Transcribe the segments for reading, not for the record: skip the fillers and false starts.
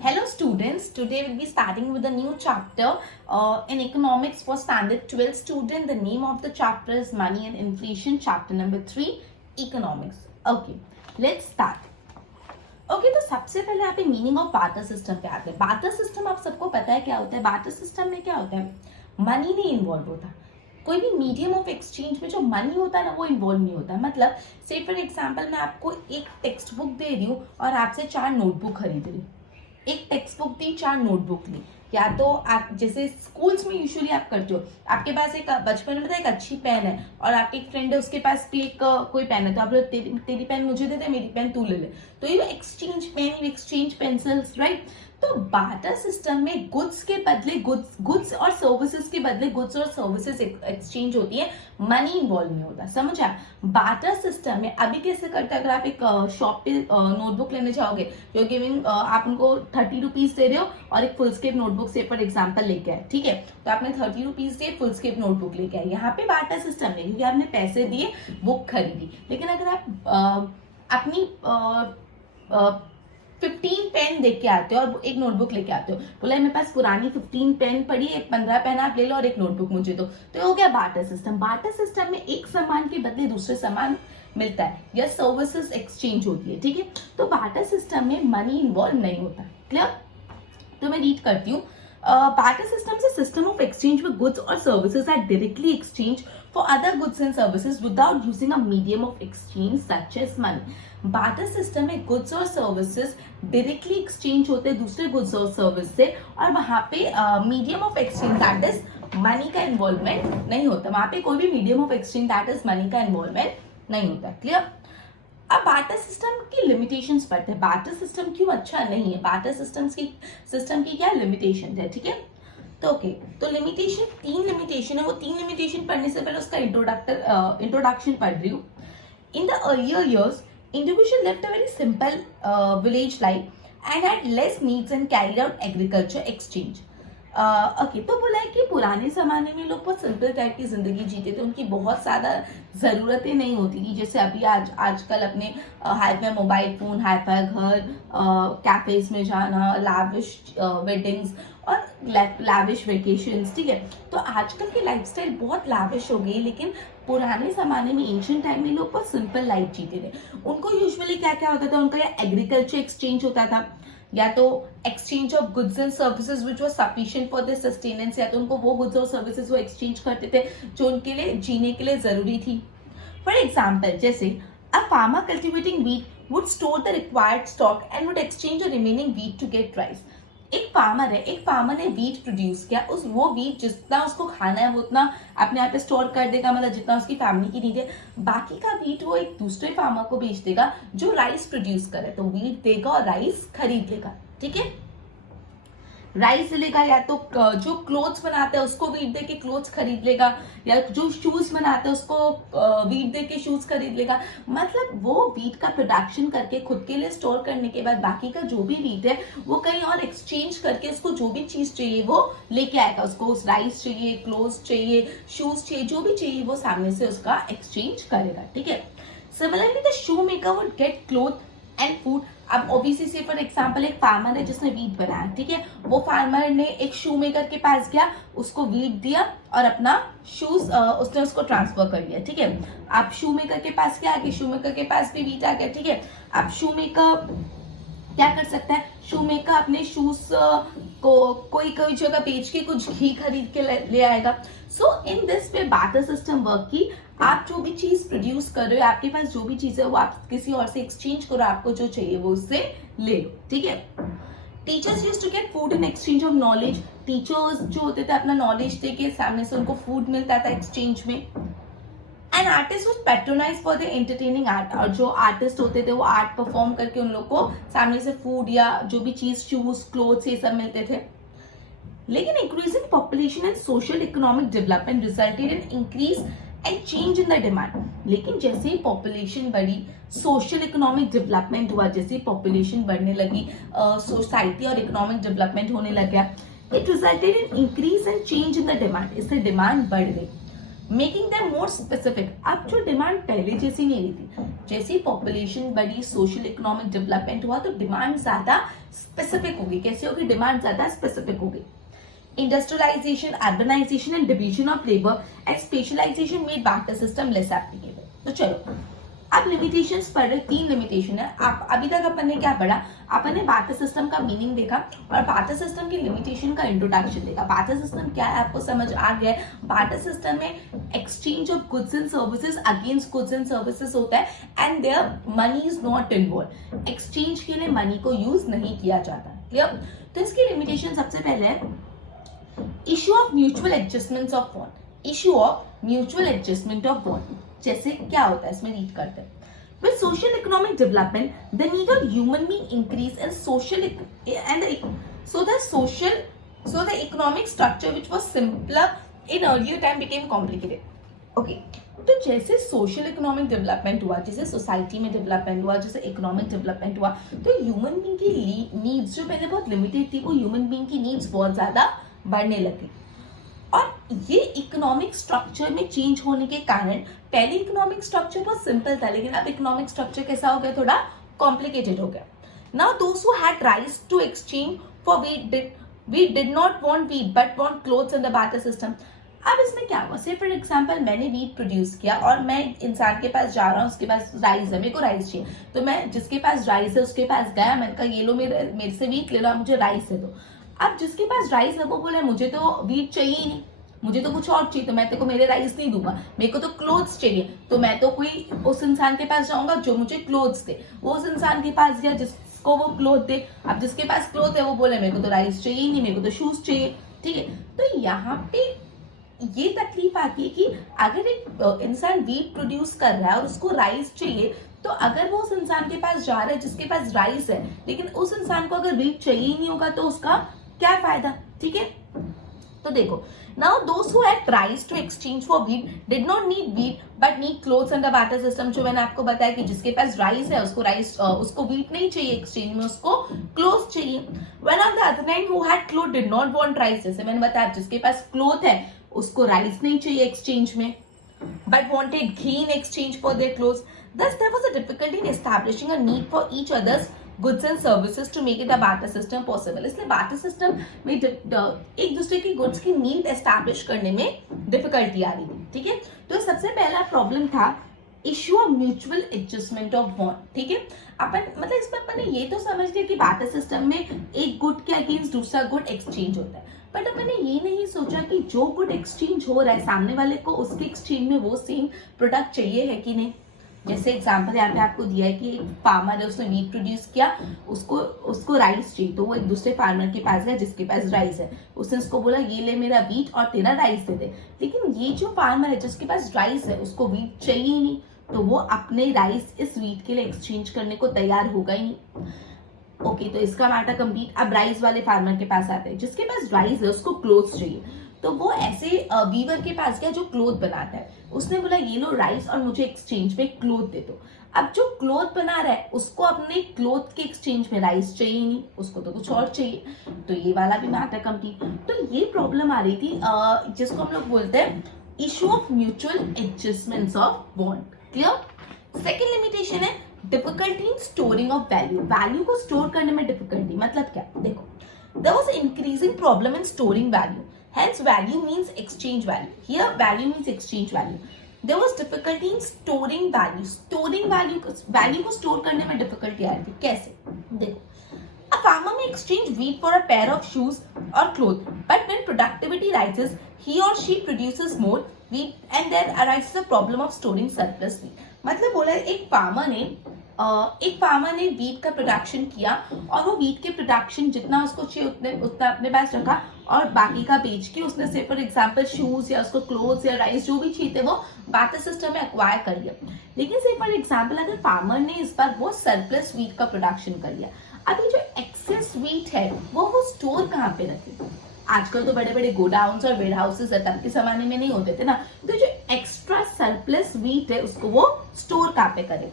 Hello students, today we'll be starting with a new chapter in economics for standard 12 student. The name of the chapter is Money and Inflation, chapter number 3, economics. Okay, let's start. Okay तो सबसे पहले यहाँ पे meaning of barter system पे आते हैं. Barter system आप सबको पता है क्या होता है. बार्टर सिस्टम में क्या होता है, मनी नहीं इन्वॉल्व होता. कोई भी मीडियम ऑफ एक्सचेंज में जो मनी होता है ना वो इन्वॉल्व नहीं होता. मतलब से फॉर एग्जांपल मैं आपको एक टेक्स्ट बुक दे रही हूँ और आपसे 4 नोटबुक खरीद रही हूँ. एक टेक्स्ट बुक दी, 4 नोटबुक ली. या तो आप जैसे स्कूल्स में यूजुअली आप करते हो, आपके पास एक बचपन में एक अच्छी पेन है और आपके एक फ्रेंड है उसके पास भी एक कोई पेन है, तो आप लोग तेरी पेन मुझे दे दे, मेरी पेन तू ले ले. तो you exchange pen, you exchange pencils, right. तो बार्टर सिस्टम में गुड्स के बदले गुड्स और सर्विसेज के बदले गुड्स और सर्विसेज एक्सचेंज होती है, मनी इन्वॉल्व नहीं होता. समझ आया. बार्टर सिस्टम में अभी कैसे करते हैं, अगर आप एक शॉप पे नोटबुक लेने जाओगे, जो गिविंग आप उनको 30 रुपीज दे रहे हो और एक फुल स्केप नोटबुक से फॉर एग्जाम्पल लेके आए, ठीक है. तो आपने 30 रुपीज दिए, फुल स्केप नोटबुक लेके आए. यहाँ पे बार्टर सिस्टम है क्योंकि आपने पैसे दिए, बुक खरीदी. लेकिन अगर आप अपनी 15 पेन देख के आते हो और एक नोटबुक लेके आते हो, बोला मेरे पास पुरानी 15 पेन पड़ी है, 15 पेन आप ले लो और एक नोटबुक मुझे दो, तो हो गया बार्टर सिस्टम. बार्टर सिस्टम में एक सामान के बदले दूसरे सामान मिलता है या सर्विसेज एक्सचेंज होती है, ठीक है. तो बार्टर सिस्टम में मनी इन्वॉल्व नहीं होता. क्लियर. तो मैं रीड करती हूँ. Barter system is a system of exchange where goods or services are directly exchanged for other goods and services without using a medium of exchange such as money. Barter system में goods और services directly exchange होते हैं दूसरे goods और service से, और वहां पे medium of exchange that is money का इन्वॉल्वमेंट नहीं होता. वहां पे कोई भी medium of exchange that is money का इन्वॉल्वमेंट नहीं होता. क्लियर. अब बार्टर सिस्टम की लिमिटेशंस पढ़ते हैं. बार्टर सिस्टम क्यों अच्छा नहीं है, बार्टर सिस्टम की क्या लिमिटेशन है, ठीक है. तो ओके, तो लिमिटेशन 3 लिमिटेशन है. वो 3 लिमिटेशन पढ़ने से पहले उसका इंट्रोडक्शन पढ़ रही हूँ. In the earlier years individual lived a very simple village life and had less needs and carried out agriculture exchange. Okay, तो बोला है कि पुराने जमाने में लोग बहुत सिंपल टाइप की जिंदगी जीते थे. उनकी बहुत ज्यादा जरूरतें नहीं होती थी जैसे अभी आजकल अपने हाईफाई मोबाइल फोन, हाईफाई घर, कैफेज में जाना, लाविश वेडिंग्स और लाविश वेकेशंस, ठीक है. तो आजकल की लाइफस्टाइल बहुत लाविश हो गई, लेकिन पुराने जमाने में एंशिएंट टाइम में लोग बहुत सिंपल लाइफ जीते थे. उनको यूजुअली क्या क्या होता था, उनका या एग्रीकल्चर एक्सचेंज होता था, या तो exchange of goods and services which was sufficient for the sustenance, या तो उनको वो गुड्स और सर्विसेज वो एक्सचेंज करते थे जो उनके लिए जीने के लिए जरूरी थी. फॉर एग्जाम्पल, जैसे a farmer cultivating wheat would store the required stock and would exchange the remaining wheat to get rice. एक फार्मर ने व्हीट प्रोड्यूस किया, वो व्हीट जितना उसको खाना है वो उतना अपने आप पे स्टोर कर देगा, मतलब जितना उसकी फैमिली की नीड है. बाकी का व्हीट वो एक दूसरे फार्मर को बेच देगा जो राइस प्रोड्यूस करे. तो व्हीट देगा और राइस खरीद लेगा, ठीक है. राइस लेगा, या तो जो क्लोथ्स बनाता है उसको वीट दे के क्लोथ्स खरीद लेगा, या जो शूज बनाता है उसको वीट दे के शूज खरीद लेगा. मतलब वो वीट का प्रोडक्शन करके खुद के लिए स्टोर करने के बाद बाकी का जो भी वीट है वो कहीं और एक्सचेंज करके उसको जो भी चीज चाहिए वो लेके आएगा. उसको उस राइस चाहिए, क्लोथ्स चाहिए, शूज चाहिए, जो भी चाहिए वो सामने से उसका एक्सचेंज करेगा, ठीक है. Similarly the shoe maker would get cloth and food. अब ओबीसी से फॉर एग्जांपल एक फार्मर है जिसने वीट बनाया, ठीक है. वो फार्मर ने एक शू मेकर के पास गया, उसको वीट दिया और अपना शूज उसने उसको ट्रांसफर कर दिया, ठीक है. अब शू मेकर के पास क्या आ गया, शू मेकर के पास भी वीट आ गया, ठीक है. अब शू मेकर क्या कर सकता है, शू मेकर अपने शूज को कोई जगह बेच के कुछ घी खरीद के ले आएगा. So in this way barter system work की, आप जो भी चीज प्रोड्यूस कर रहे हो, आपके पास जो भी चीज है वो आप किसी और से एक्सचेंज करो, आपको जो चाहिए वो उससे ले लो, ठीक है. Teachers used to get food in exchange of knowledge. Teachers जो होते थे अपना नॉलेज दे के सामने से उनको फूड मिलता था एक्सचेंज में. An artist was patronise for the entertaining art. और जो आर्टिस्ट होते थे वो आर्ट परफॉर्म करके उन लोग को सामने से फूड या जो भी चीज, शूज, क्लोथ्स, ये सब मिलते थे. लेकिन increasing population and social economic development resulted in increase and change in the demand. लेकिन जैसे ही पॉपुलेशन बढ़ी, सोशल इकोनॉमिक डेवलपमेंट हुआ, जैसे ही पॉपुलेशन बढ़ने लगी, सोसाइटी और इकोनॉमिक डेवलपमेंट होने लग गया, it resulted in increase and change in the demand. इससे डिमांड बढ़ गई. Making them more specific. अब जो डिमांड पहले जैसी नहीं रही थी, जैसी पॉपुलेशन बढ़ी, सोशल इकोनॉमिक डेवलपमेंट हुआ, तो डिमांड ज्यादा स्पेसिफिक होगी। कैसे होगी? डिमांड ज्यादा स्पेसिफिक होगी। Industrialisation, urbanisation and division of labour and specialisation made barter system less applicable. तो चलो अब लिमिटेशंस पढ़ रहे, 3 लिमिटेशन है। आप अभी तक अपन ने क्या पढ़ा? अपन ने बार्टर सिस्टम का मीनिंग देखा और बार्टर सिस्टम की लिमिटेशन का इंट्रोडक्शन देखा। बार्टर सिस्टम क्या है आपको समझ आ गया है? बार्टर सिस्टम में exchange of goods and services against goods and services होता है and their money is not involve. Exchange के लिए मनी को यूज नहीं किया जाता। क्लियर? तो इसकी लिमिटेशन सबसे पहले है issue of mutual adjustment of bond. Issue of mutual adjustment of bond जैसे क्या होता है, इसमें रीड करते हैं। With social economic development, the need of human being increase and so the economic structure which was simpler in earlier time became complicated. Okay, तो जैसे social economic development हुआ, जैसे सोसाइटी में डेवलपमेंट हुआ, जैसे इकोनॉमिक डेवलपमेंट हुआ, तो human being की नीड्स जो पहले बहुत लिमिटेड थी, वो ह्यूमन बीइंग की नीड्स बहुत ज्यादा बढ़ने लगी। और ये इकोनॉमिक स्ट्रक्चर में चेंज होने के कारण पहले इकोनॉमिक स्ट्रक्चर बहुत सिंपल था, लेकिन अब इकोनॉमिक स्ट्रक्चर कैसा हो गया? थोड़ा कॉम्प्लिकेटेड हो गया। Now those who had rise to exchange for we did not want wheat but want clothes in the barter system. अब इसमें क्या हुआ? से फॉर एग्जांपल मैंने वीट प्रोड्यूस किया और मैं इंसान के पास जा रहा हूँ, उसके पास राइस है, मेरे को राइस चाहिए, तो मैं जिसके पास राइस है उसके पास गया, मैंने कहा ये लो मेरे से वीट ले लो, मुझे राइस है। तो अब जिसके पास राइस है वो बोला मुझे तो वीट चाहिए ही नहीं, मुझे तो कुछ और चाहिए, तो मैं तेरे को मेरे राइस नहीं दूंगा, मेरे को तो क्लोथ्स चाहिए। तो मैं तो कोई उस इंसान के पास जाऊंगा जो मुझे क्लोथ्स दे, वो उस इंसान के पास गया जिसको वो क्लोथ दे। अब जिसके पास क्लोथ है वो बोले मेरे को तो राइस चाहिए ही नहीं, मेरे को तो शूज चाहिए। ठीक है, तो यहाँ पे ये तकलीफ आती है कि अगर एक इंसान वीट प्रोड्यूस कर रहा है और उसको राइस चाहिए, तो अगर वो उस इंसान के पास जा रहा है जिसके पास राइस है, लेकिन उस इंसान को अगर वीट चाहिए ही नहीं होगा, तो उसका क्या फायदा? ठीक है, तो देखो, now those who had tries to exchange for wheat did not need wheat but need clothes and the barter system। जो मैंने आपको बताया कि जिसके पास राइस है उसको wheat नहीं चाहिए एक्सचेंज में, उसको क्लोथ चाहिए। When on the other hand who had cloth did not want rice, जैसे मैंने बताया जिसके पास क्लोथ है उसको राइस नहीं चाहिए एक्सचेंज में, but wanted ghee in exchange for their clothes। Thus there was a difficulty in establishing a need for each other's goods and services to make it a barter system possible. इसलिए barter system में एक दूसरे की goods की need establish करने में difficulty आ रही थी। ठीक है, तो सबसे पहला प्रॉब्लम था issue of mutual adjustment of bond. ठीक है, मतलब इसमें अपन ने ये तो समझ लिया कि बार्टर सिस्टम में एक गुड के अगेंस्ट दूसरा गुड एक्सचेंज होता है, बट अपन ने ये नहीं सोचा कि जो गुड एक्सचेंज हो रहा है सामने वाले को उसके एक्सचेंज में वो सेम प्रोडक्ट चाहिए है कि नहीं। जैसे एग्जांपल यहाँ पे आपको दिया है कि एक फार्मर है, उसने वीट प्रोड्यूस किया, उसको राइस चाहिए, तो वो एक दूसरे फार्मर के पास गया जिसके पास राइस है, उसने उसको बोला ये ले मेरा वीट और तेरा राइस दे दे। लेकिन ये जो फार्मर है जिसके पास राइस है उसको वीट चाहिए ही नहीं, तो वो अपने राइस इस वीट के लिए एक्सचेंज करने को तैयार होगा ही नहीं। ओके, तो इसका मैटर कंप्लीट। अब राइस वाले फार्मर के पास आते हैं, जिसके पास राइस है उसको क्लोथ्स चाहिए, तो वो ऐसे वीवर के पास गया जो क्लोथ बनाता है, उसने बोला ये लो राइस और मुझे एक्सचेंज में क्लोथ दे दो। अब जो क्लोथ बना रहा है उसको अपने क्लोथ के एक्सचेंज में राइस चाहिए नहीं, उसको तो कुछ और चाहिए, तो ये वाला भी मैटर कंप्लीट। तो ये प्रॉब्लम आ रही थी जिसको हम लोग बोलते हैं issue of mutual adjustments of bond. Clear? Second limitation है difficulty in storing of value. Value को स्टोर करने में डिफिकल्टी मतलब क्या? देखो, there was increasing problem in storing value, hence value means exchange value, here value means exchange value। there was difficulty in storing value, storing value को store करने में difficulty आ रही थी। कैसे? देखो, a farmer may exchange wheat for a pair of shoes or clothes, but when productivity rises he or she produces more wheat and then arises a problem of storing surplus wheat। मतलब बोला एक farmer ने wheat का production किया और वो wheat के production जितना उसको चाहिए उतना अपने पास रखा और बाकी का बेच के उसने से फॉर एग्जांपल शूज या उसको क्लोथ्स या राइस जो भी चाहिए थे वो बार्टर सिस्टम में एक्वायर कर लिया। लेकिन से फॉर एग्जांपल अगर फार्मर ने इस बार वो सरप्लस वीट का प्रोडक्शन कर लिया, अभी जो एक्सेस वीट है वो स्टोर कहाँ पे रखे? आजकल तो बड़े बड़े गोडाउन्स और वेयर हाउसेस है, तब के जमाने में नहीं होते थे ना, तो जो एक्स्ट्रा सरप्लस वीट है उसको वो स्टोर कहाँ पे करे?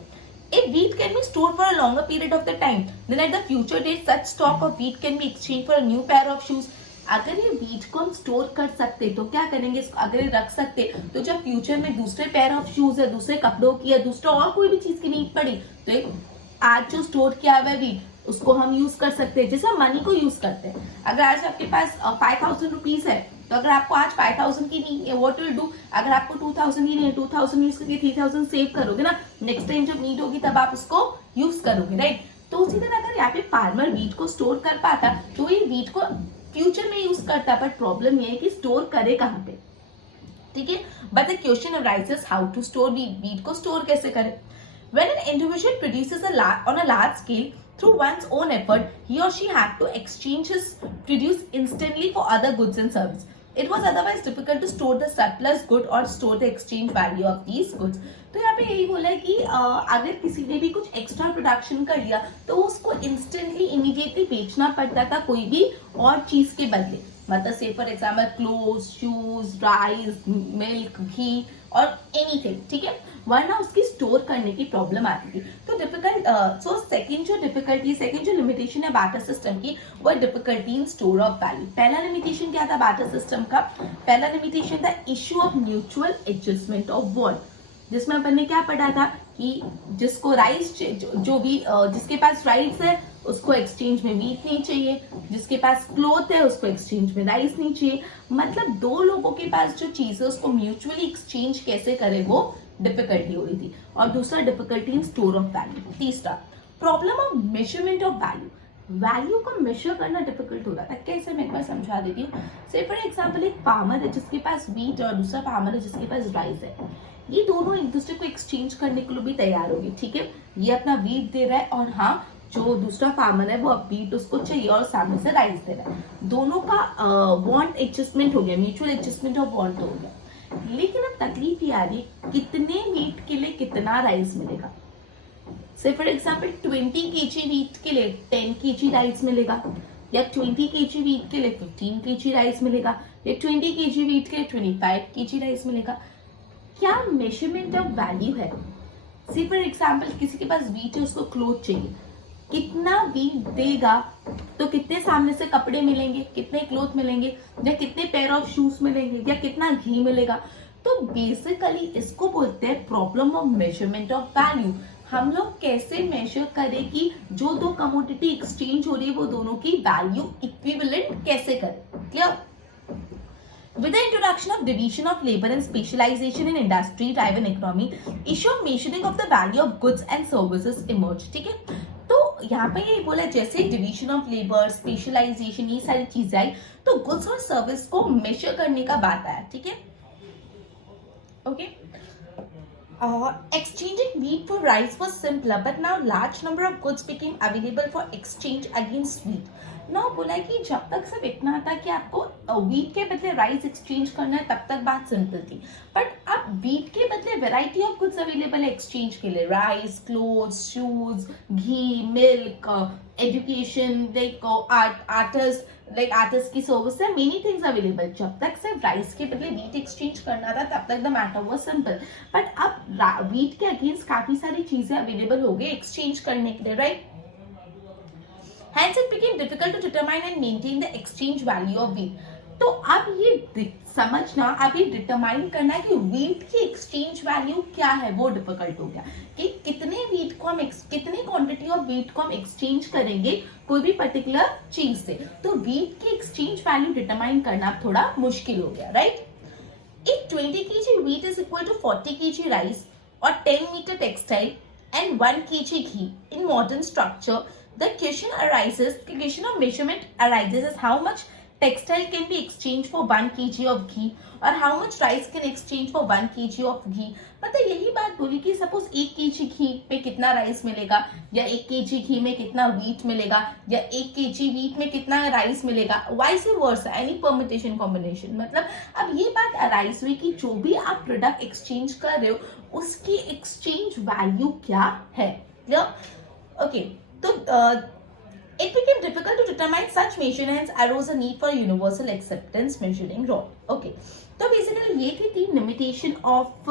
If wheat can be stored for a longer period of the time, then at the future date such stock of wheat can be exchanged for a new pair of shoes। अगर ये wheat को हम store कर सकते तो क्या करेंगे, इसको अगर ये रख सकते तो जब फ्यूचर में दूसरे पेयर ऑफ शूज है, दूसरे कपड़ों की या दूसरा और कोई भी चीज की नीड पड़ी तो आज जो स्टोर किया हुआ है वीट उसको हम यूज कर सकते हैं, जैसे हम मनी को यूज करते हैं। अगर आज आपके पास 5000 रुपीज है तो अगर आपको आज 5000 की नहीं है, व्हाट विल डू, अगर आपको 2000 की नहीं है, 2000 यूज करके 3000 सेव करोगे ना, नेक्स्ट टाइम जब नीड होगी तब आप उसको यूज करोगे, राइट। तो उसी तरह अगर यहाँ पे फार्मर वीट को स्टोर कर पाता तो ये वीट को फ्यूचर में यूज करता, बट प्रॉब्लम ये है कि स्टोर करे कहाँ पे, ठीक है। But the question arises how to store wheat, wheat को स्टोर कैसे करें। When an individual produces on a large scale through one's own effort, he or she had to exchange his produce instantly for other goods and services. It was otherwise difficult to store the surplus good or store the exchange value of these goods. तो यहाँ पे यही बोला है कि अगर किसी ने भी कुछ एक्स्ट्रा प्रोडक्शन कर लिया तो उसको इंस्टेंटली इमीडिएटली बेचना पड़ता था कोई भी और चीज के बदले, मतलब से for example clothes, shoes, rice, milk, ghee और एनीथिंग, ठीक है, वरना उसकी स्टोर करने की प्रॉब्लम आती थी। तो डिफिकल्ट सो सेकंड जो लिमिटेशन है बार्टर सिस्टम की वो है difficulty in store of value. पहला लिमिटेशन क्या था बार्टर सिस्टम का, पहला लिमिटेशन था issue of mutual adjustment of want, जिसमें अपन ने क्या पढ़ा था कि जिसको राइस जो भी जिसके पास राइस है उसको एक्सचेंज में वीट नहीं चाहिए, जिसके पास क्लोथ है उसको एक्सचेंज में राइस नहीं चाहिए, मतलब दो लोगों के पास जो चीज है उसको म्यूचुअली एक्सचेंज कैसे करे वो डिफिकल्टी हो रही थी। और दूसरा difficulty in store of value. तीसरा problem of measurement of value, value को मेजर करना डिफिकल्ट हो रहा था। कैसे, मैं एक बार समझा देती हूँ। से फॉर एग्जाम्पल एक फार्मर है जिसके पास वीट और दूसरा फार्मर है जिसके पास राइस है, ये दोनों एक दूसरे को एक्सचेंज करने के लिए भी तैयार होगी, ठीक है। ये अपना वीट दे रहा है और हाँ जो दूसरा फार्मर है वो अब वीट उसको चाहिए और सामने से राइस दे रहा है, दोनों का वांट एडजस्टमेंट हो गया, म्यूचुअल एडजस्टमेंट ऑफ वांट हो गया। लेकिन अब तकलीफ ये आ रही कितने वीट के लिए कितना राइस मिलेगा। से फॉर एग्जाम्पल 20 kg वीट के लिए 10 kg राइस मिलेगा, या 20 kg वीट के लिए 15 kg राइस मिलेगा, या 20 kg वीट के लिए 25 kg राइस मिलेगा। क्या मेजरमेंट ऑफ वैल्यू है। सी फॉर एग्जाम्पल किसी के पास वीट है उसको क्लोथ चाहिए, कितना वीट देगा तो कितने सामने से कपड़े मिलेंगे, कितने क्लोथ मिलेंगे, या कितने पेयर ऑफ शूज मिलेंगे, या कितना घी मिलेगा। तो बेसिकली इसको बोलते हैं problem of measurement of value. हम लोग कैसे मेजर करें कि जो दो कमोडिटी एक्सचेंज हो रही है वो दोनों की वैल्यू इक्विवेलेंट कैसे करें। Clear. With the introduction of division of labor and specialization in industry-driven economy, issue of measuring of the value of goods and services emerged. ठीक है, तो यहाँ पे ये बोला जैसे डिवीजन ऑफ लेबर, स्पेशलाइजेशन, ये सारी चीजें आई तो गुड्स और सर्विस को मेजर करने का बात आया, ठीक है। Okay, exchanging wheat for rice was simpler, but now large number of goods became available for exchange against wheat. ना बोला कि जब तक सिर्फ इतना था कि आपको वीट के बदले राइस एक्सचेंज करना है तब तक बात सिंपल थी, बट अब वीट के बदले वैरायटी ऑफ गुड्स अवेलेबल है एक्सचेंज के लिए, राइस, क्लोथ्स, शूज, घी, मिल्क, एजुकेशन, लाइक आर्टिस्ट की सर्विस है, मेनी थिंग्स अवेलेबल। जब तक सिर्फ राइस के बदले वीट एक्सचेंज करना था तब तक the matter was simple, but अब वीट के अगेंस्ट काफी सारी चीजें अवेलेबल हो गई एक्सचेंज करने के लिए, right. Hence it became difficult to determine and maintain the exchange value of wheat. तो अब ये समझना, अब ये डिटरमाइन करना कि वीट की एक्सचेंज वैल्यू क्या है वो डिफिकल्ट हो गया कि कितने वीट को हम कितनी क्वांटिटी ऑफ वीट को हम एक्सचेंज करेंगे कोई भी पर्टिकुलर चीज से। तो वीट की एक्सचेंज वैल्यू डिटरमाइन करना थोड़ा मुश्किल हो गया, right. If 20 kg wheat is equal to 40 kg rice or 10 meter textile and 1 kg ghee in modern structure, the question of measurement arises as how much textile can be exchanged for 1 kg of ghee और how much rice can exchange for 1 kg of ghee। मतलब यही बात बोली कि suppose 1 kg घी पे कितना rice मिलेगा, या 1 kg घी में कितना वीट मिलेगा, या 1 kg वीट में कितना राइस मिलेगा, vice versa, any permutation combination. मतलब अब ये बात अराइज हुई कि जो भी आप प्रोडक्ट एक्सचेंज कर रहे हो उसकी एक्सचेंज वैल्यू क्या है। ओके, तो it became difficult to determine such measure, hence arose a need for a universal acceptance measuring rod. Okay. तो बेसिकली ये थी लिमिटेशन ऑफ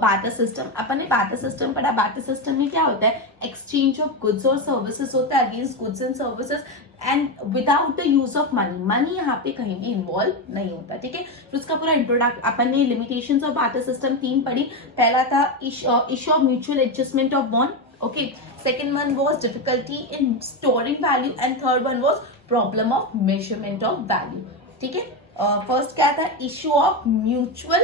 बार्टर सिस्टम. अपन ने बार्टर सिस्टम पढ़ा. बार्टर सिस्टम में क्या होता है? एक्सचेंज ऑफ गुड्स और सर्विसेज होता है against goods and services and without the use of money. Money यहाँ पे कहीं भी इन्वॉल्व नहीं होता. ठीक है. तो उसका पूरा इंट्रोडक्ट अपन ने लिमिटेशंस ऑफ बार्टर सिस्टम 3 पढ़ी. पहला था issue of mutual adjustment of bond. Okay. Second one was difficulty in storing value and third one was problem of measurement of value. ठीक है. फर्स्ट क्या था? Issue of mutual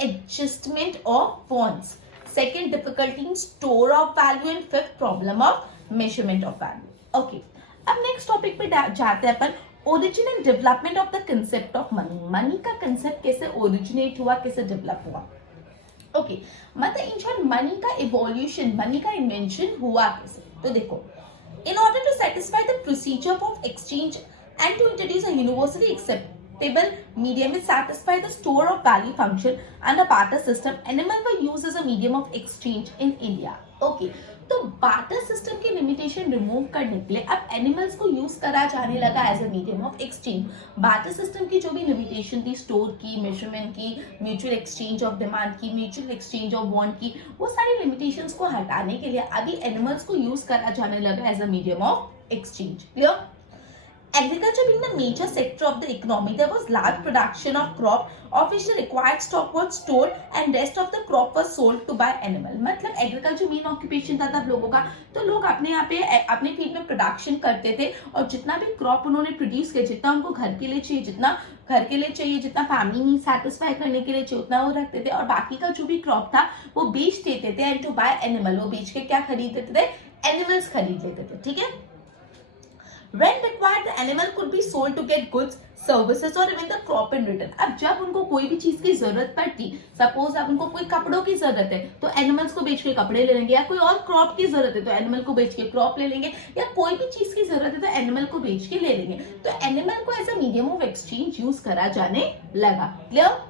adjustment of bonds. Second difficulty in store of value and fifth problem of measurement of value. Okay. अब next topic पे जाते हैं अपन. Origin and development of the concept of money. Money का concept कैसे originate हुआ, कैसे develop हुआ. ओके. मतलब इन शॉर्ट मनी का इवोल्यूशन, मनी का इन्वेंशन हुआ कैसे. तो देखो, in order to satisfy the procedure of exchange and to introduce a universally acceptable medium which satisfy the store of value function and a barter system, animal were used as a medium of exchange in India. Okay. तो barter system की limitation remove करने के लिए अब animals को use करा जाने लगा as a medium of exchange. Barter system की जो भी लिमिटेशन थी, स्टोर की, मेजरमेंट की, म्यूचुअल एक्सचेंज ऑफ डिमांड की, म्यूचुअल एक्सचेंज ऑफ बॉन्ड की, वो सारी लिमिटेशंस को हटाने के लिए अभी एनिमल्स को यूज करा जाने लगा as a medium of exchange. Clear. Agriculture being the major sector of the economy, there was large production of crop of which the required stock was stored and rest of the crop was sold to buy animal. मतलब agriculture main occupation था तब लोगों का. तो लोग अपने यहाँ पे अपने फील्ड में प्रोडक्शन करते थे और जितना भी क्रॉप उन्होंने प्रोड्यूस किया, जितना उनको घर के लिए चाहिए, जितना फैमिली नीड सेटिस्फाई करने के लिए चाहिए उतना वो रखते थे और बाकी का जो भी क्रॉप था वो बेच देते थे. एंड टू बाय एनिमल, वो बेच के क्या खरीद लेते थे? एनिमल्स खरीद लेते थे. ठीक है. When required, the animal could be sold to get goods, services or even the crop in return. अब जब उनको कोई भी चीज की जरूरत पड़ती, सपोज अब उनको कोई कपड़ों की जरूरत है तो एनिमल्स को बेच के कपड़े ले लेंगे, या कोई और क्रॉप की जरूरत है तो एनिमल को बेच के क्रॉप ले लेंगे, या कोई भी चीज की जरूरत है तो एनिमल को बेच के ले लेंगे. तो एनिमल को as a medium of exchange use करा जाने लगा. Clear.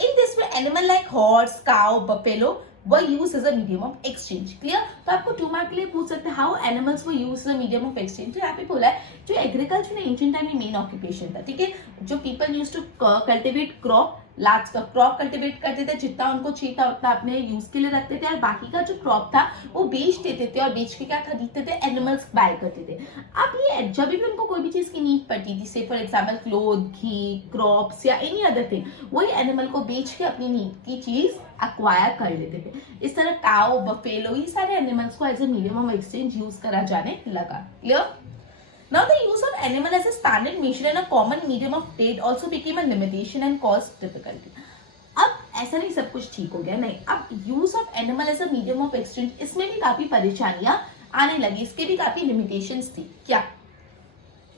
In this way, animal like horse, cow, buffalo were used as a medium of exchange. Clear? तो आपको 2 मार्क के लिए पूछ सकते हैं how animals were used as a medium of exchange. तो यहाँ पे बोला है जो एग्रीकल्चर ने एंशिएंट टाइम में मेन ऑक्यूपेशन था. ठीक है. जो people used to cultivate crop, large का क्रॉप कल्टिवेट करते थे, जितना उनको चाहिए था उतना अपने यूज के लिए रखते थे और बाकी का जो क्रॉप था वो बेच देते थे और बेच के क्या खरीदते थे? एनिमल्स बाय करते थे. अब ये जब भी उनको कोई भी चीज की नीड पड़ती थी, से for example cloth, ghee, crops या एनी अदर थिंग, वही एनिमल को बेच के अपनी नीड की चीज अक्वायर कर लेते थे. इस तरह काउ, बफेलो, ये सारे एनिमल्स को as a medium of exchange use करा जाने लगा. Clear. Now the use of animal as a standard measure and a common medium of trade also became a limitation and caused difficulty. अब ऐसा नहीं सब कुछ ठीक हो गया, नहीं. अब use of animal as a medium of exchange, इसमें भी काफी परेशानियां आने लगी, इसके भी काफी लिमिटेशंस थी. क्या?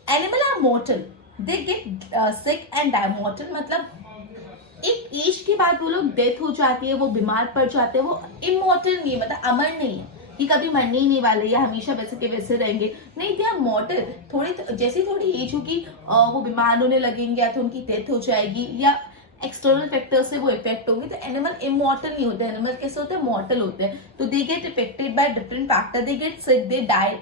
Animal are mortal, they get sick and die. Mortal मतलब एक एज के बाद वो लोग डेथ हो जाती है, वो बीमार पड़ जाते हैं. वो इमॉर्टल नहीं, मतलब अमर नहीं है कि कभी मरने ही नहीं वाले या हमेशा वैसे के वैसे रहेंगे. नहीं, दे आर मॉर्टल. जैसी थोड़ी एज होगी वो बीमार होने लगेंगे या तो उनकी डेथ हो जाएगी या एक्सटर्नल फैक्टर से वो इफेक्ट होंगे. तो एनिमल इमॉर्टल नहीं होते. एनिमल कैसे होते हैं? मॉर्टल होते हैं. तो they get affected by different factor, they get sick, they die.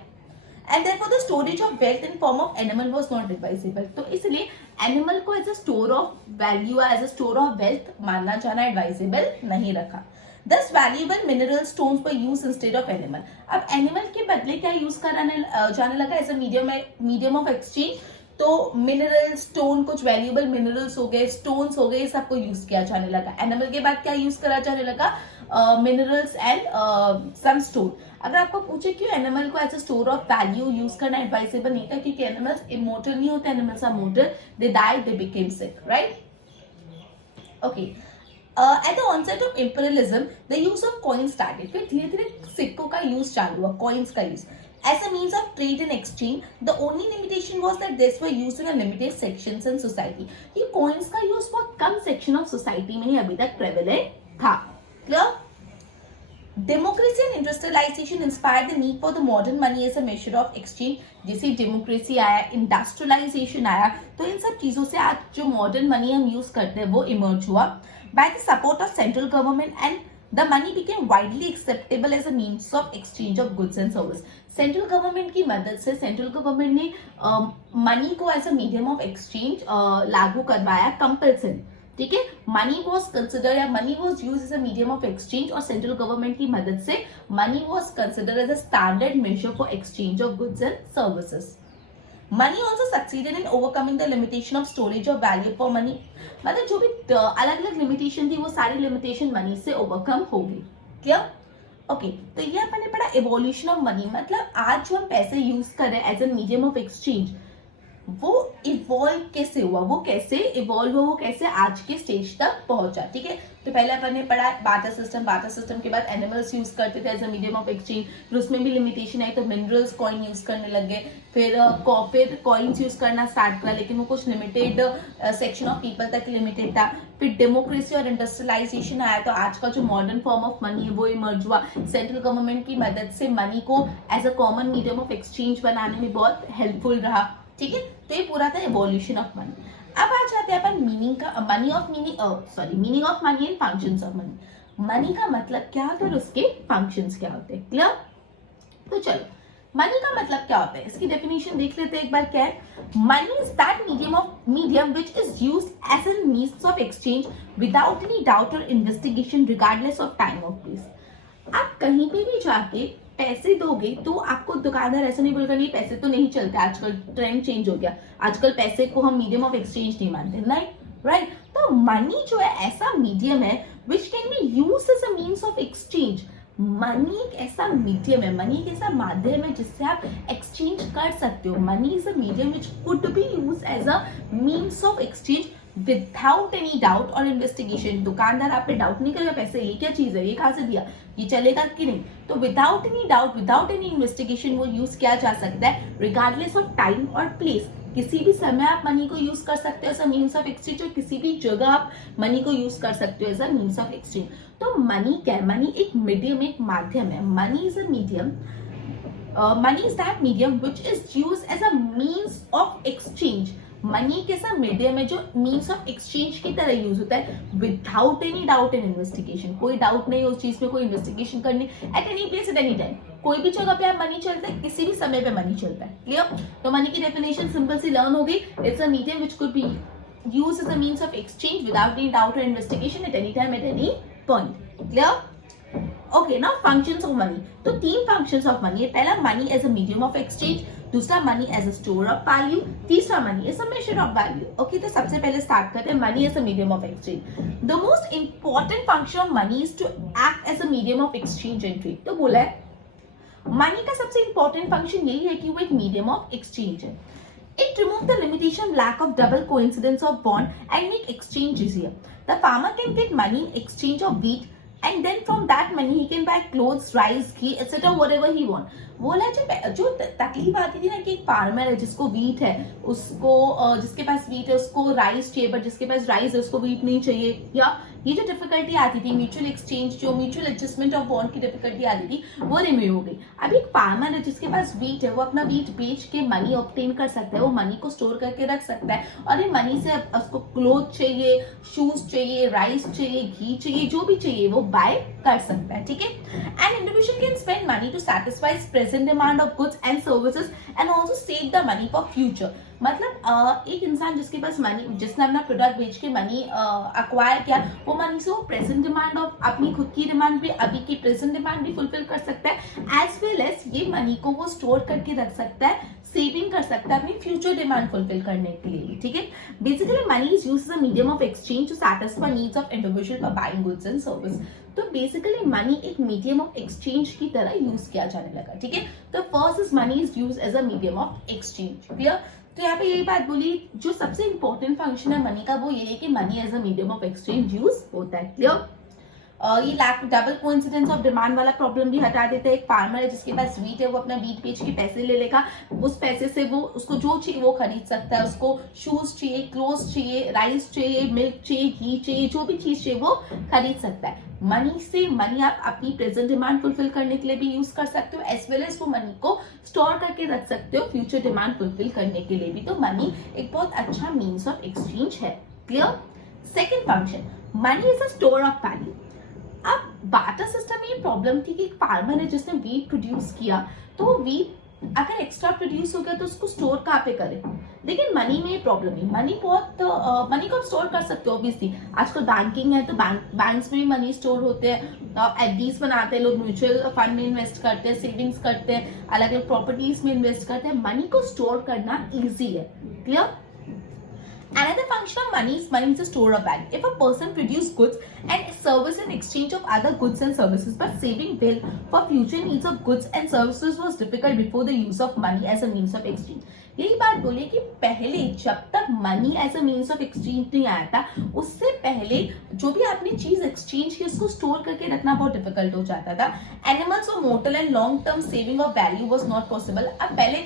And therefore the storage of wealth in form of animal was not advisable. तो इसलिए एनिमल को as a store of value, as a store of wealth मानना जाना advisable नहीं रखा. Thus valuable mineral stones were used instead of animal. अब animal के बदले क्या यूज कराने जाने लगा as a medium of exchange. तो मिनरल, स्टोन, कुछ वैल्यूएबल मिनरल्स हो गए, स्टोन्स हो गए, सबको यूज किया जाने लगा. एनिमल के बाद क्या यूज करा जाने लगा? Minerals and some stone. अगर आपको पूछे क्यों एनिमल को as a store of value use करना एडवाइसेबल नहीं था, क्योंकि एनिमल्स इमॉर्टल नहीं होते. Animals are mortal, they die, they became sick. Right. Okay. At the onset of imperialism, the use of coins started. फिर धीरे धीरे सिक्कों का यूज चालू हुआ, कॉइन्स का use as a means of trade and exchange. The only limitation was that these were used in a limited sections in society. ये coins का यूज बहुत कम सेक्शन ऑफ सोसाइटी में ही अभी तक प्रेवलेंट था. Clear. Democracy and industrialization inspired the need for the modern money as a measure of exchange. जैसे democracy आया, industrialisation आया, तो इन सब चीजों से आज जो मॉडर्न मनी हम यूज करते हैं वो इमर्ज हुआ. By the support of central government and the money became widely acceptable as a means of exchange of goods and services. Central government की मदद से सेंट्रल गवर्नमेंट ने मनी को as a medium of exchange लागू करवाया compulsory, ठीक है। Money was consider या money was use as a medium of exchange, और सेंट्रल गवर्नमेंट की मदद से money was consider as a standard measure for exchange of goods and services. Money also succeeded in overcoming the limitation of storage of value for money, मतलब जो भी अलग अलग limitation थी वो सारी लिमिटेशन मनी से ओवरकम हो गई। क्लियर? ओके, तो ये अपन ने पढ़ा इवोल्यूशन ऑफ मनी, मतलब आज जो हम पैसे यूज कर रहे हैं as a medium of exchange, वो इवॉल्व कैसे हुआ, वो कैसे इवॉल्व हुआ, वो कैसे आज के स्टेज तक पहुंचा, ठीक है। तो पहले अपन ने पढ़ा बार्टर सिस्टम, बार्टर सिस्टम के बाद एनिमल्स यूज करते थे as a medium of exchange, फिर उसमें भी लिमिटेशन आई तो मिनरल्स कॉइन यूज करने लग गए, फिर कॉइन्स यूज करना स्टार्ट करा, लेकिन वो कुछ लिमिटेड सेक्शन ऑफ पीपल तक लिमिटेड था। फिर डेमोक्रेसी और इंडस्ट्रियलाइजेशन आया तो आज का जो मॉडर्न फॉर्म ऑफ मनी है वो इमर्ज हुआ। सेंट्रल गवर्नमेंट की मदद से मनी को as a common medium of exchange बनाने में बहुत हेल्पफुल रहा, ठीक है। तो ये पूरा था इवोल्यूशन ऑफ मनी। अब आ जाते हैं अपन मीनिंग का, meaning of money and functions of money. Money का मतलब क्या होता है और उसके फंक्शंस क्या होते हैं, क्लियर? तो चलो, मनी का मतलब क्या होता है, इसकी डेफिनेशन देख लेते हैं एक बार। क्या है? Money is that medium which is used as an means of exchange without any doubt और investigation regardless of time of place. आप कहीं पे भी जाके पैसे दोगे तो आपको दुकानदार ऐसा नहीं बोलेगा नहीं पैसे तो नहीं चलते, आजकल ट्रेंड चेंज हो गया, आजकल पैसे को हम मीडियम ऑफ एक्सचेंज नहीं मानते, नहीं, राइट। तो मनी जो है ऐसा मीडियम है which can be use as a means of exchange. Money एक ऐसा मीडियम है, मनी एक ऐसा माध्यम है जिससे आप एक्सचेंज कर सकते हो। Money is a medium which could be use as a means of exchange without any doubt और इन्वेस्टिगेशन। दुकानदार आप पे डाउट नहीं करेगा पैसे ये क्या चीज है, ये कहां से दिया, ये चलेगा कि नहीं, तो without any doubt without any investigation वो यूज किया जा सकता है रिगार्डलेस ऑफ टाइम और प्लेस। किसी भी समय आप मनी को यूज कर सकते हो as a means of exchange, और किसी भी जगह आप मनी को यूज कर सकते हो as a means of exchange. तो मनी क्या है? मनी एक मीडियम, एक माध्यम है। Money is a medium, money is that medium which is use as a means of exchange. Money कैसा मीडियम है जो मीन्स ऑफ एक्सचेंज की तरह यूज होता है without any doubt and investigation. कोई डाउट नहीं उस चीज में, कोई इन्वेस्टिगेशन करनी, at any place at any time, कोई भी जगह पे आप मनी चलता है, किसी भी समय पे मनी चलता है, क्लियर? तो मनी की डेफिनेशन सिंपल सी लर्न हो गई, it's a medium which could be used as a means of exchange without any doubt और investigation at any time at any point, clear? Okay, now functions of money. तो 3 functions of money है। पहला, money as a medium of exchange, दूसरा money as a store of value, तीसरा money as a measure of value. Okay, तो सबसे पहले start करते हैं money as a medium of exchange. The most important function of money is to act as a medium of exchange and trade. तो बोला है money का सबसे इंपॉर्टेंट फंक्शन यही है कि वो एक मीडियम ऑफ एक्सचेंज है। It removes the limitation lack of double coincidence of bond and make exchange easier. The farmer can get money in exchange of wheat, and then from that money he can buy clothes, rice, ghee, etc. whatever he want. बोला जो तकलीफ आती थी ना कि एक farmer है जिसको वीट है, उसको जिसके पास वीट है उसको राइस चाहिए, बट जिसके पास राइस है उसको वीट नहीं चाहिए, या ये जो डिफिकल्टी आती थी म्यूचुअल एक्सचेंज, जो म्यूचुअल एडजस्टमेंट ऑफ बॉन्ड की डिफिकल्टी आती थी वो रिमूव हो गई। अब एक फार्मर है जिसके पास वीट है, वो अपना वीट बेच के मनी ऑब्टेन कर सकता है, वो मनी को स्टोर करके रख सकता है, और ये मनी से उसको क्लोथ चाहिए, शूज चाहिए, राइस चाहिए, घी चाहिए, जो भी चाहिए वो बाय कर सकता है, ठीक है। And individual can spend money to satisfy present demand of goods and services and also save the money for future. मतलब एक इंसान जिसके पास मनी, जिसने अपना प्रोडक्ट बेच के मनी अक्वायर किया, वो मनी से वो प्रेजेंट डिमांड और अपनी खुद की डिमांड भी, अभी की प्रेजेंट डिमांड भी फुलफिल कर सकता है, एज वेल एज ये मनी को वो स्टोर करके रख सकता है, सेविंग कर सकता है अपनी फ्यूचर डिमांड फुलफिल करने के लिए, ठीक है। Basically money is used as a medium of exchange to satisfy needs of individual for buying goods and service. तो बेसिकली मनी एक मीडियम ऑफ एक्सचेंज की तरह यूज किया जाने लगा, ठीक है। तो first is money is used as a medium of exchange, clear? तो यहाँ पे यही बात बोली, जो सबसे इंपॉर्टेंट फंक्शन है मनी का वो ये है कि money as a medium of exchange use होता है, क्लियर? ये lack double coincidence of demand वाला प्रॉब्लम भी हटा देते हैं। एक फार्मर है जिसके पास वीट है, वो अपना वीट बेच के पैसे ले लेगा, उस पैसे से वो उसको जो चाहिए वो खरीद सकता है, उसको शूज चाहिए, क्लोथ्स चाहिए, राइस चाहिए, मिल्क चाहिए, घी चाहिए, जो भी चीज चाहिए वो खरीद सकता है। मनी आप अपनी प्रेजेंट डिमांड फुलफिल करने के लिए भी यूज कर सकते हो, एज वेल एज वो मनी को स्टोर करके रख सकते हो फ्यूचर डिमांड फुलफिल करने के लिए भी। तो मनी एक बहुत अच्छा मीन्स ऑफ एक्सचेंज है, clear? Second function, money is a store of value. अब बार्टर सिस्टम में ये प्रॉब्लम थी कि एक फार्मर है जिसने वीट प्रोड्यूस किया, तो वो वीट अगर एक्स्ट्रा प्रोड्यूस हो गया तो उसको स्टोर कहाँ पे करें। लेकिन मनी में ये प्रॉब्लम नहीं, मनी को आप स्टोर कर सकते हो ऑब्वियसली। आजकल बैंकिंग है तो बैंक्स में भी मनी स्टोर होते हैं, एफडीज बनाते हैं लोग, म्यूचुअल फंड में इन्वेस्ट करते हैं, सेविंग्स करते हैं, अलग अलग प्रॉपर्टीज में इन्वेस्ट करते हैं। मनी को स्टोर करना ईजी है। Clear? Another function of money is a store of value. If a person produce goods and service in exchange of other goods and services, but saving well for future needs of goods and services was difficult before the use of money as a means of exchange. यही बात बोले कि पहले जब तक money as a means of exchange नहीं आया था, उससे पहले जो भी आपने चीज एक्सचेंज की उसको स्टोर करके रखना बहुत डिफिकल्ट हो जाता था। एनिमल्स और mortar and long term saving of value was not possible. अब पहले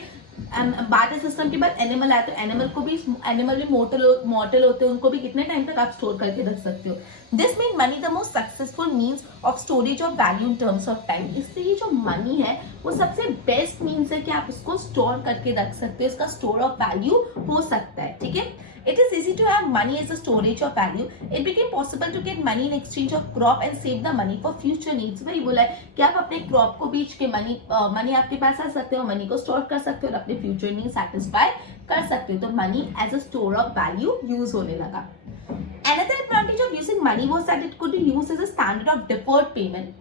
बार्टर सिस्टम के बाद एनिमल आया, तो एनिमल भी मॉर्टल होते हैं, उनको भी कितने टाइम तक आप स्टोर करके रख सकते हो। This make money the most successful means of storage of value in terms of time. इसलिए जो मनी है वो सबसे बेस्ट मीन्स है कि आप उसको स्टोर करके रख सकते हो, इसका स्टोर ऑफ वैल्यू हो सकता है। ठीक है, it is easy to have money as a storage of value. It became possible to get money in exchange of crop and save the money for future needs. वही बोला है कि आप अपने क्रॉप को बेच के मनी आपके पास आ सकते हो, मनी को स्टोर कर सकते हो और अपने फ्यूचर नीड सेटिस्फाई कर सकते हो। तो money as a store of value use होने लगा। Another advantage of using money was that it could be used as a standard of deferred payment.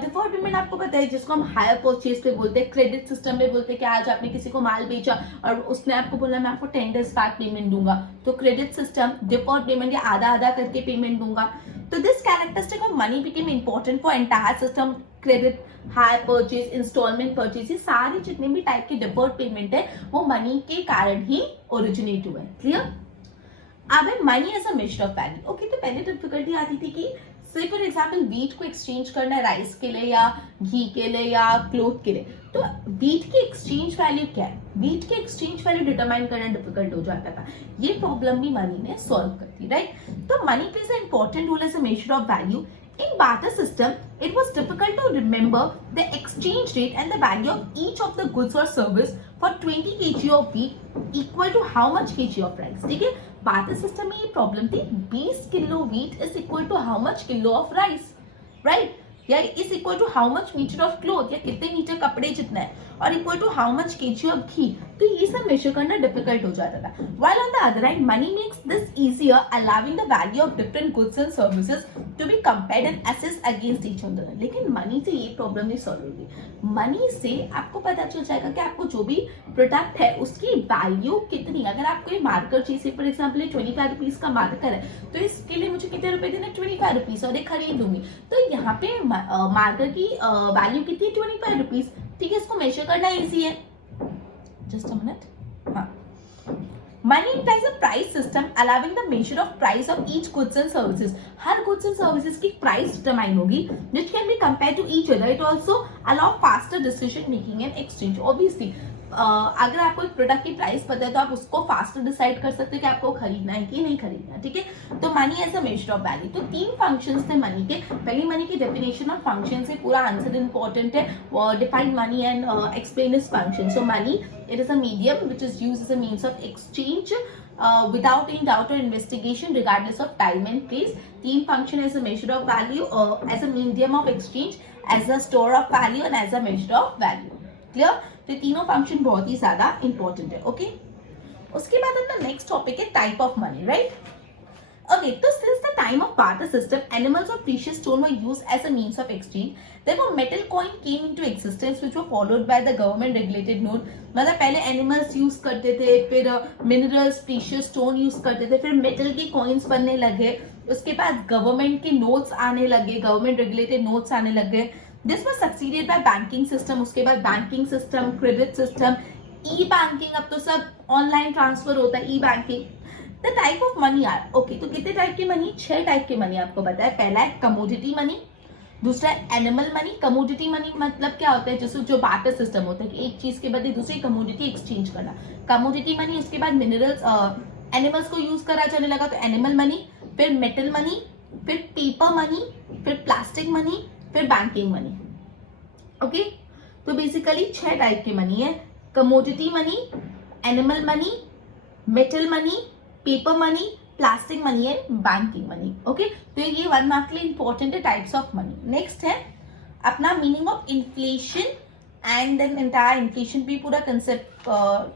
Deferred payment आपको पता है जिसको हम हायर परचेज पे बोलते हैं, क्रेडिट सिस्टम पे बोलते हैं कि आज आपने किसी को माल बेचा और उसने आपको बोला मैं आपको 10 days बाद पेमेंट दूंगा, तो क्रेडिट सिस्टम डिफर्ड पेमेंट या आधा आधा करके पेमेंट दूंगा। तो this characteristic of money became important for entire system, credit, hire purchase, instalment purchase, ये सारे जितने भी टाइप के डिफर्ड पेमेंट है वो मनी के कारण ही ओरिजिनेट हुए। क्लियर? अब है money as a measure of value. Okay, तो पहले डिफिकल्टी आती थी कि से फॉर एग्जाम्पल वीट को एक्सचेंज करना है राइस के लिए या घी के लिए या क्लोथ के लिए, तो वीट की एक्सचेंज वैल्यू क्या है, वीट की एक्सचेंज वैल्यू डिटरमाइन करना डिफिकल्ट हो जाता था। ये प्रॉब्लम भी मनी ने सॉल्व कर दी, राइट? तो money plays an important role as a measure of value. In barter system, it was difficult to remember the exchange rate and the value of each of the goods or service for 20 kg of wheat equal to how much kg of rice. ठीक है, barter system में ये problem थी, 20 kilo wheat is equal to how much kilo of rice, right? या is equal to how much metre of cloth, या कितने metre कपड़े जितना है, और equal to how much kg of ghee. तो ये सब मेजर करना डिफिकल्ट हो जाता था। While on the other hand, money makes this easier, allowing the value of different goods and services to be compared and assessed against each other. लेकिन money से ये प्रॉब्लम नहीं सॉल्व होगी। मनी से आपको पता चल जाएगा कि आपको जो भी प्रोडक्ट है उसकी वैल्यू कितनी। अगर आपको ये मार्कर चाहिए, फॉर एग्जाम्पल 25 रुपीज का मार्कर है, तो इसके लिए मुझे कितने रुपए देने, 25 रुपीज, और ये खरीद लूंगी। तो यहाँ पे मार्कर की वैल्यू कितनी, 25 रुपीज। ठीक है, इसको मेजर करना इजी है। Just a minute. हाँ, money implies a price system allowing the measure of price of each goods and services. Her goods and services की price determine होगी, which can be compared to each other. It also allow faster decision making and exchange. Obviously, अगर आपको एक product की price पता है तो आप उसको फास्टर डिसाइड कर सकते हैं कि आपको खरीदना है कि नहीं खरीदना। ठीक है, तो money as a measure of value. तो 3 फंक्शंस थे मनी के। पहली मनी की डेफिनेशन और फंक्शन से पूरा आंसर इंपॉर्टेंट है। Define money and explain its function. So money, it is a medium which is used as a means of exchange without any doubt or investigation regardless of time and place. 3 function as a measure of value, as a medium of exchange, as a store of value and as a measure of value. Clear? तो तीनों function बहुत ही ज्यादा important है। Okay, उसके बाद अपना next topic है type of money, right? Okay, so since the time of barter system, animals or precious stone were used as a means of exchange. Therefore, metal coin came into existence, which were followed by the government-regulated note. मतलब पहले animals use करते थे, फिर minerals, precious stone use करते थे, फिर metal के coins बनने लगे, उसके बाद government के notes आने लगे, government-regulated notes आने लगे. This was succeeded by banking system. उसके बाद banking system, credit system, e-banking, अब तो सब online transfer होता है, e-banking. The type of money are okay, तो कितने टाइप की मनी? 6 टाइप की मनी आपको पता है। पहला है कमोडिटी मनी, दूसरा है एनिमल मनी। कमोडिटी मनी मतलब क्या होता है? जैसे जो बार्टर सिस्टम होता है कि एक चीज के बदले दूसरी कमोडिटी एक्सचेंज करना, कमोडिटी मनी। उसके बाद मिनरल्स, एनिमल्स को यूज करा जाने लगा तो एनिमल मनी, फिर मेटल मनी, फिर पेपर मनी, फिर प्लास्टिक मनी, फिर बैंकिंग मनी। ओके, तो बेसिकली 6 टाइप की मनी है। Commodity money, animal money, metal money, paper money, plastic money and banking money. Okay, तो ये 1 मार्क के लिए इंपॉर्टेंट है टाइप्स ऑफ मनी। नेक्स्ट है अपना meaning of inflation and then entire inflation भी पूरा कंसेप्ट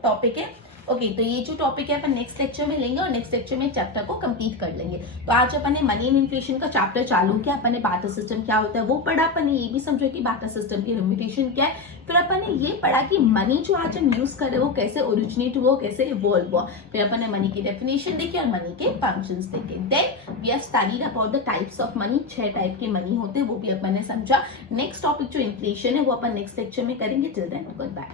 टॉपिक है। ओके, तो ये जो टॉपिक है अपन नेक्स्ट लेक्चर में लेंगे और नेक्स्ट लेक्चर में चैप्टर को कंप्लीट कर लेंगे। तो आज अपन ने मनी एंड इन्फ्लेशन का चैप्टर चालू किया, अपन ने बार्टर सिस्टम क्या होता है वो पढ़ा, अपन ने ये भी समझा कि बार्टर सिस्टम की लिमिटेशन क्या है, फिर अपन ने ये पढ़ा कि मनी जो आज हम यूज कर रहे हैं वो कैसे ओरिजिनेट हुआ, कैसे इवॉल्व हुआ, फिर अपन ने मनी की डेफिनेशन देखी और मनी के फंक्शंस देखे। Then we have studied about the types of money, 6 type के मनी होते हैं वो भी अपन ने समझा। नेक्स्ट टॉपिक जो इन्फ्लेशन है वो अपन नेक्स्ट लेक्चर में करेंगे। Till then good bye.